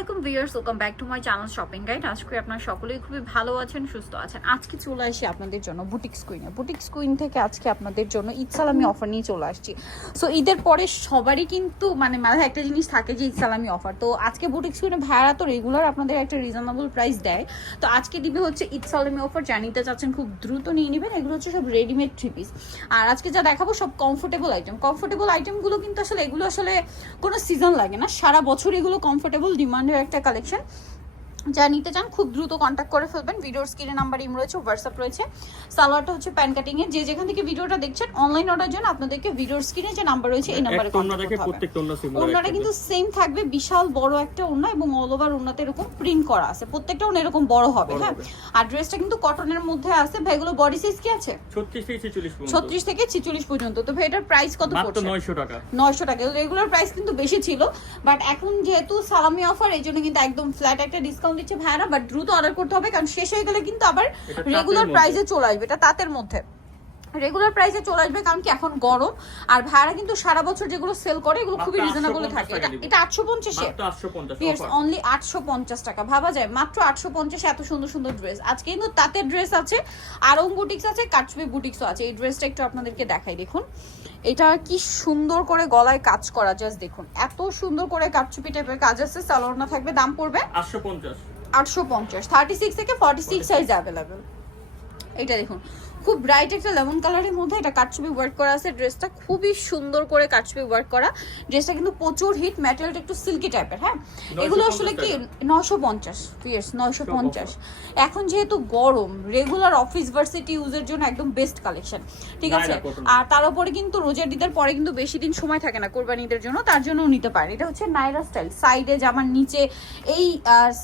আলাইকুম viewers, welcome back to my channel shopping guide. আজকে আপনারা সকলেই খুবই ভালো আছেন, সুস্থ আছেন। আজকে চলে আসি আপনাদের জন্য বুটিক্স কুইন থেকে আজকে আপনাদের জন্য ঈদ সালামি অফার নিয়ে চলে আসছি। সো ঈদের পরে সবারই কিন্তু মাথায় একটা জিনিস থাকে যে ঈদ সালামি অফার। তো আজকে বুটিক্স কুইনে ভাড়া তো রেগুলার আপনাদের একটা রিজনেবল প্রাইস দেয়, তো আজকে দিবে হচ্ছে ঈদ সালামি অফার। জানিতে চাচ্ছেন খুব দ্রুত নিয়ে নেবেন। এগুলো হচ্ছে সব রেডিমেড থ্রি পিস, আর আজকে যা দেখাবো সব কমফোর্টেবল আইটেমগুলো কিন্তু আসলে এগুলো আসলে কোনো সিজন লাগে না, সারা বছর এগুলো কমফোর্টেবল ডিমান্ডের একটা কালেকশন। যা নিতে চান খুব দ্রুত কন্ট্যাক্ট করে ফেলবেন। ভিডিওর স্ক্রিনে নাম্বার ইম রয়েছে, হোয়াটসঅ্যাপ রয়েছে। সালোয়ারটা হচ্ছে প্যান কাটিং এর। যে যেখান থেকে ভিডিওটা দেখছেন অনলাইন অর্ডার জন্য আপনাদেরকে ভিডিওর স্ক্রিনে যে নাম্বার রয়েছে এই নাম্বারে কন্ট্যাক্ট করতে হবে। ওন্নাটা কিন্তু সেম থাকবে, বিশাল বড় একটা ওন্না এবং অল ওভার ওন্নাতে এরকম প্রিন্ট করা আছে। প্রত্যেকটা ওন্না এরকম বড় হবে। হ্যাঁ, আর ড্রেসটা কিন্তু কটনের মধ্যে আছে। ভাই এগুলো বডি সাইজ কি আছে? 36 থেকে 46 পর্যন্ত। তো ভাই এটার প্রাইস কত পড়ছে? 900 টাকা। 900 টাকা। রেগুলার প্রাইস কিন্তু বেশি ছিল, বাট এখন যেহেতু সালামি অফার এই জন্য কিন্তু একদম ফ্ল্যাট একটা ডিসকাউন্ট দিচ্ছে ভাইরা। বাট দ্রুত অর্ডার করতে হবে, কারণ শেষ হয়ে গেলে কিন্তু আবার রেগুলার প্রাইসে চলে আসবে। এটা তাঁতের মধ্যে রেগুলার প্রাইসে চলে আসবে, কারণ কি এখন গরম। আর ভাইরা কিন্তু সারা বছর যেগুলো সেল করে এগুলো খুবই রিজনেবল থাকে। এটা 850 অনলি 850 টাকা। ভাবা যায় মাত্র 850 এত সুন্দর সুন্দর ড্রেস। আজকে কিন্তু তাঁতের ড্রেস আছে, আরং বুটিক্স আছে, কাটছবি বুটিক্সও আছে। এই ড্রেসটা একটু আপনাদেরকে দেখাই, দেখুন এটা কি সুন্দর করে গলায় কাজ করা। জাস্ট দেখুন এত সুন্দর করে কাটছবি টাইপের কাজ আছে। সালোয়ার না থাকবে, দাম পড়বে 850। 36 থেকে 46 সাইজ অ্যাভেলেবেল। এটা দেখুন খুব ব্রাইট একটা লেমন কালারের মধ্যে এটা কাটছবি ওয়ার্ক করা আছে। ড্রেসটা খুবই সুন্দর করে কাটছবি ওয়ার্ক করা। ড্রেসটা কিন্তু প্রচুর হিট, ম্যাটেরিয়ালটা একটু সিল্কি টাইপের। হ্যাঁ, এগুলো আসলে কি 950 এখন যেহেতু গরম, রেগুলার অফিস ভার্সিটি ইউজের জন্য একদম বেস্ট কালেকশন, ঠিক আছে। আর তার উপরে কিন্তু রোজার ঈদের পরে কিন্তু বেশি দিন সময় থাকে না কোরবানি ঈদের জন্য, তার জন্যও নিতে পারেন। এটা হচ্ছে নাইরা স্টাইল। সাইডে জামার নিচে এই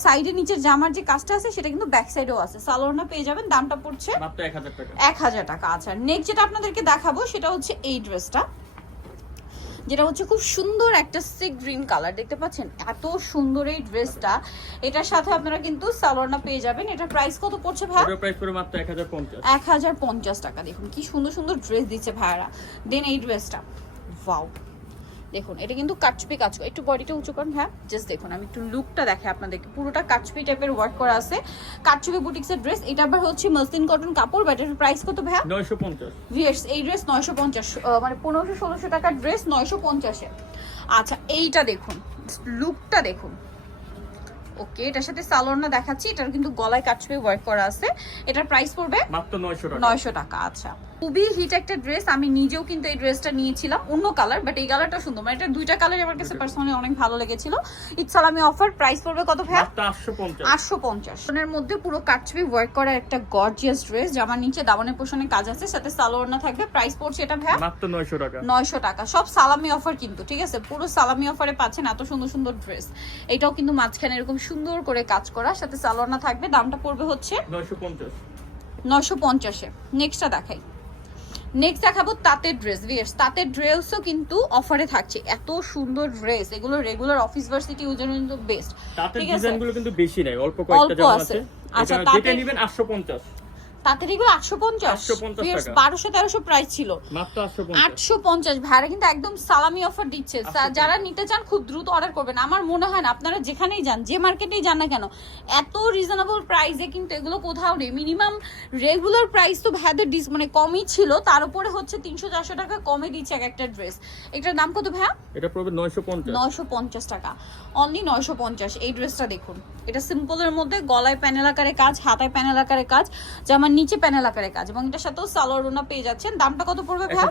সাইডে নিচের জামার যে কাজটা আছে সেটা কিন্তু ব্যাক সাইডেও আছে। সালোয়ারটা পেয়ে যাবেন, দামটা পড়ছে মাত্র 1000 টাকা। আচ্ছা, নেক্সট যেটা আপনাদেরকে দেখাবো সেটা হচ্ছে এই ড্রেসটা, যেটা হচ্ছে খুব সুন্দর একটা সি গ্রিন কালার। দেখতে পাচ্ছেন এত সুন্দর এই ড্রেসটা। এটার সাথে আপনারা কিন্তু সালোয়ারটা পেয়ে যাবেন। এটার প্রাইস কত পড়ছে ভাই? এটার প্রাইস পড়বে মাত্র 1050 টাকা। দেখুন কি সুন্দর সুন্দর ড্রেস দিচ্ছে ভাইরা। দেন এই ড্রেসটা ওয়াও, দেখুন এটা কিন্তু কাটছবি কাজ করে। একটু বডিটা উঁচু করেন। হ্যাঁ, জাস্ট দেখুন আমি একটু লুকটা দেখাই আপনাদেরকে। পুরোটা কাটছবি টাইপের ওয়ার্ক করা আছে, কাটছবি বুটিক্সের ড্রেস। এটা আবার হচ্ছে মসলিন কটন কাপড়। বাট এর প্রাইস কত ভাইয়া? 950। ভিউয়ার্স এই ড্রেস 950, মানে 1500-1600 টাকার ড্রেস 950 এ। আচ্ছা এইটা দেখুন, লুকটা দেখুন। ওকে, এটার সাথে সালোয়ারটা দেখাচ্ছি। এটার কিন্তু গলায় কাটছবি ওয়ার্ক করা আছে। এটার প্রাইস পড়বে মাত্র 900 টাকা। আচ্ছা, খুবই হিট একটা ড্রেস। আমি নিজেও কিন্তু এই ড্রেসটা নিয়েছিলাম, অন্য কালার, বাট এই কালারটা সুন্দর। মানে এটা দুইটা কালার আমার কাছে পার্সোনালি অনেক ভালো লেগেছিল। ঈদ সালামি অফার। প্রাইস পড়বে কত ভাই? 850 এর মধ্যে পুরো কাটছবি ওয়ার্ক করা একটা গর্জিয়াস ড্রেস। জামার নিচে দামানের পোশনে কাজ আছে, সাথে সালোয়ার না থাকবে। প্রাইস পড়ছে এটা ভাই মাত্র 900 টাকা। সব সালামি অফার কিন্তু, ঠিক আছে। পুরো সালামি অফারে পাচ্ছেন এত সুন্দর সুন্দর ড্রেস। এটাও কিন্তু মাঝখানে এরকম সুন্দর করে কাজ করা, সাথে সালোয়ার না থাকবে। দামটা পড়বে হচ্ছে 950 এ। নেক্সটটা দেখাই। নেক্সট দেখাবো তাঁতের ড্রেস। ভিউয়ার্স তাঁতের ড্রেসও কিন্তু অফারে থাকছে। এত সুন্দর ড্রেস, এগুলো রেগুলার অফিস ভার্সিটি ইউজের জন্য বেস্ট। তাঁতের ডিজাইনগুলো কিন্তু বেশি নাই, অল্প কয়েকটা জামা আছে। আচ্ছা, যেটা নেবেন 850। তাঁতের এগুলো 850 1200-1300 প্রাইস ছিল, মাত্র 850। ভাড়া কিন্তু একদম সালামি অফার দিচ্ছে। যারা নিতে চান খুব দ্রুত অর্ডার করবেন। আমার মনে হয় না আপনারা যেখানেই যান, যে মার্কেটেই যান না কেন, এত রিজনেবল প্রাইসে কিন্তু এগুলো কোথাও নেই। মিনিমাম রেগুলার প্রাইস তো ভাইদের মানে কমই ছিল, তার উপরে হচ্ছে 300-400 টাকা কমে দিচ্ছে এক একটা ড্রেস। এটার দাম কত ভাইয়া? এটা পড়বে 950 টাকা, অনলি 950। এই ড্রেসটা দেখুন, এটা সিম্পলের মধ্যে গলায় প্যানেল আকারে কাজ, হাতায় প্যানেল আকারে কাজ, জামার নিচে প্যানেল আকারে কাজ, এবং এটার সাথেও সালোয়ার ওড়না পেয়ে যাচ্ছেন। দামটা কত পড়বে ভাই?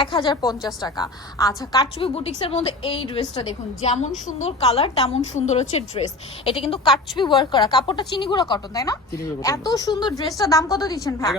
1050 টাকা। আচ্ছা, কাটছবি বুটিক্স এর মধ্যে এই ড্রেসটা দেখুন, যেমন সুন্দর কালার তেমন সুন্দর হচ্ছে ড্রেস। এটা কিন্তু কাটছবি ওয়ার্ক করা, কাপড়টা চিনিগুড়া কটন, তাই না? এত সুন্দর ড্রেসটা দাম কত দিচ্ছেন ভাই?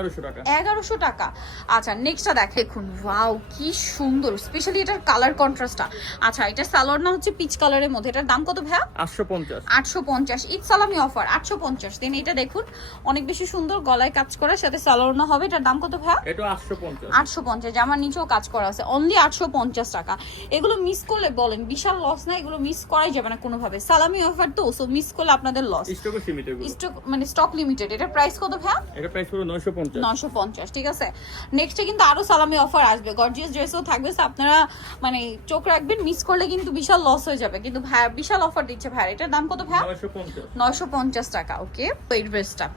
1100 টাকা। আচ্ছা, নেক্সটটা দেখুন, ওয়াও কি সুন্দর, স্পেশালি এটার কালার কন্ট্রাস্টটা। আচ্ছা, এটা সালোয়ার না হচ্ছে পিচ কালারের মধ্যে। এটার দাম কত ভাই? 850। ঈদ সালামি অফার 850। দেন এটা দেখুন, অনেক বেশি সুন্দর, গলায় গলায় কাজ করা, সাথে সালোয়ার হবে। এটার দাম কত ভাইয়া? এটা 850। 850, জামার নিচেও কাজ করা আছে, অনলি 850 টাকা। এগুলো মিস করলে বলেন বিশাল লস না, এগুলো মিস করাই যাবে না কোনোভাবে। সালামি অফার তো, সো মিস করলে আপনাদের লস। স্টক সীমিত এগুলো। স্টক মানে স্টক লিমিটেড। এটার প্রাইস কত ভাইয়া? এটা প্রাইস হলো 950। 950, ঠিক আছে। নেক্সটে কিন্তু আরো সালামি অফার আসবে, গর্জিয়াস ড্রেসও থাকবে। So আপনারা মানে চোখ রাখবেন, মিস করলে কিন্তু বিশাল লস হয়ে যাবে। কিন্তু ভাই বিশাল অফার দিচ্ছে ভাই। এটার দাম কত ভাই? 950। 950 টাকা। ওকে, তো এই ড্রেসটা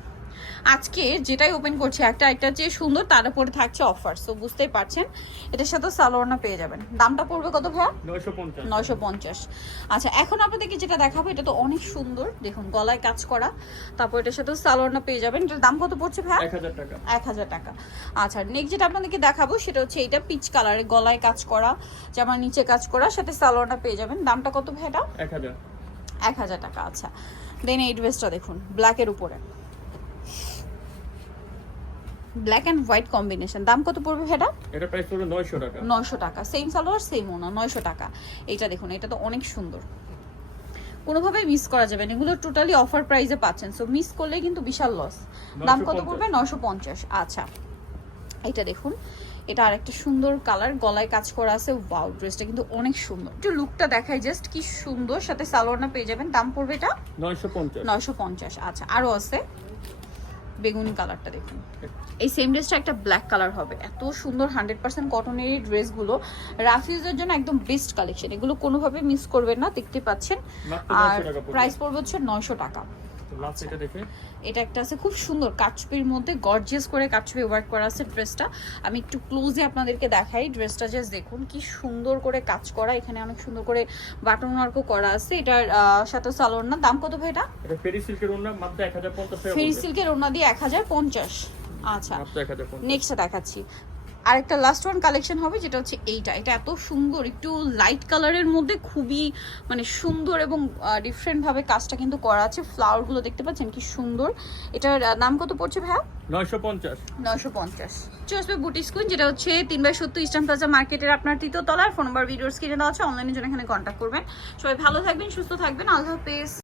আজকে যেটাই ওপেন করছি একটা যে সুন্দর, তার উপরে থাকছে অফার। সো বুঝতেই পারছেন, এটার সাথে সালোয়ারটা পেয়ে যাবেন। দামটা পড়বে কত ভাইয়া? 950। 950। আচ্ছা, এখন আপনাদেরকে যেটা দেখাবো এটা তো অনেক সুন্দর, দেখুন গলায় কাজ করা, তারপর এটার সাথে সালোয়ারটা পেয়ে যাবেন। এটার দাম কত পড়ছে ভাইয়া? 1000 টাকা। 1000 টাকা। আচ্ছা, নেক্সট যেটা আপনাদেরকে দেখাবো সেটা হচ্ছে এটা পিচ কালারে, গলায় কাজ করা, জামার নিচে কাজ করা, সাথে সালোয়ারটা পেয়ে যাবেন। দামটা কত ভাই এটা? 1000। 1000 টাকা। আচ্ছা, দেন এই ড্রেসটা দেখুন ব্ল্যাকের উপরে, ব্ল্যাক এন্ড হোয়াইট কম্বিনেশন। দাম কত পড়বে এটা? এটা প্রাইস হলো 900 টাকা। 900 টাকা। সেম সালোয়ার সেম ওনা, 900 টাকা। এটা দেখুন, এটা তো অনেক সুন্দর, কোনোভাবেই মিস করা যাবে না। এগুলো টোটালি অফার প্রাইসে পাচ্ছেন, সো মিস করলে কিন্তু বিশাল লস। দাম কত পড়বে? 950। আচ্ছা, এটা দেখুন, এটা আরেকটা সুন্দর কালার, গলায় কাজ করা আছে। ওয়াও, ড্রেসটা কিন্তু অনেক সুন্দর। একটু লুকটা দেখাই জাস্ট, কি সুন্দর, সাথে সালোয়ারটা পেয়ে যাবেন। দাম পড়বে এটা 950। 950। আচ্ছা, আরো আছে বেগুনি কালারটা দেখুন। এই সেম ড্রেসটা একটা ব্ল্যাক কালার হবে। এত সুন্দর 100% কটনের এই ড্রেসগুলো রাফিউজের জন্য একদম বেস্ট কালেকশন। এগুলো কোনোভাবে মিস করবেন না, দেখতে পাচ্ছেন। আর প্রাইস পড়বে হচ্ছে 900 টাকা। লাস্ট এটা দেখে, এটা একটা আছে খুব সুন্দর কাচপির মধ্যে, গর্জিয়াস করে কাচপি ওয়ার্ক করা আছে ড্রেসটা। আমি একটু ক্লোজে আপনাদেরকে দেখাই ড্রেসটা, জাস্ট দেখুন কি সুন্দর করে কাজ করা। এখানে অনেক সুন্দর করে বাটন ওয়ার্কও করা আছে। এটার সাথে সালোয়ার না। দাম কত ভাই এটা? এটা ফেরি সিল্কের ওন্না, মাত্র 1050 টাকা। ফেরি সিল্কের ওড়না দিয়ে 1050। আচ্ছা, মাত্র 1050। নেক্সটটা দেখাচ্ছি। আরেকটা লাস্ট ওয়ান কালেকশন হবে, যেটা হচ্ছে এইটা। এটা এত সুন্দর, একটু লাইট কালারের মধ্যে খুবই মানে সুন্দর এবং ডিফারেন্ট ভাবে কাজটা কিন্তু করা আছে। ফ্লাওয়ার গুলো দেখতে পাচ্ছেন কি সুন্দর। এটার দাম কত পড়ছে ভাইয়া? 950। 950। চয়েসবে বুটিক স্কুইন, যেটা হচ্ছে 3/70 ইস্টার্ন প্লাজা মার্কেটের আপনার তৃতীয় তলার। ফোন নাম্বার ভিডিওর স্ক্রিনে দেওয়া আছে, অনলাইনের জন্য এখানে কন্ট্যাক্ট করবেন। সবাই ভালো থাকবেন, সুস্থ থাকবেন, আল্লাহ হাফেজ।